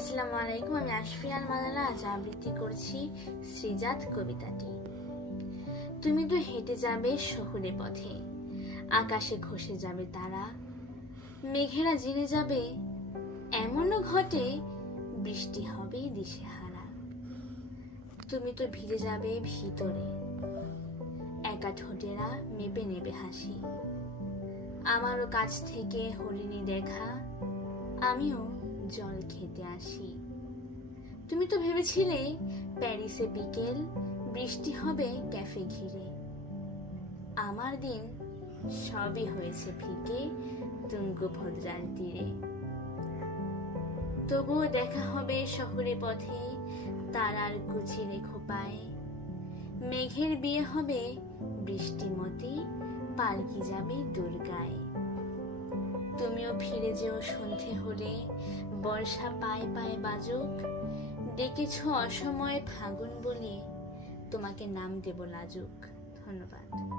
আসসালামু আলাইকুম, আমি আশফিয়ান মালালা, আজ আবৃত্তি করছি শ্রীজাত কবিতাটি। তুমি তো হেঁটে যাবে শহুরে পথে, আকাশে খসে যাবে তারা, মেঘেরা জেনে যাবে, এমনও ঘটে বৃষ্টি হবে দিশেহারা। তুমি তো ভিজে যাবে ভিতরে, একা ঠোঁটেরা মেপে নেবে হাসি। আমারও কাছ থেকে হরিণী দেখা, আমিও জল খেতে আসি। তুমি তো ভেবেছিলে প্যারিসে বিকেল, বৃষ্টি হবে ক্যাফে ঘিরে। আমার দিন সবই হয়েছে ফিকে তুঙ্গভদ্রার তীরে। তবুও দেখা হবে শহরে পথে, তারার কুচি রেখো পায় মেঘের বিয়ে হবে বৃষ্টিমতি পালকি যাবে তুমিও ফিরে যেও সন্ধে হলে। বর্ষা পায়ে পায়ে বাজুক। ডেকেছ অসময়ে ফাগুন বলে। তোমাকে নাম দেব লাজুক। ধন্যবাদ।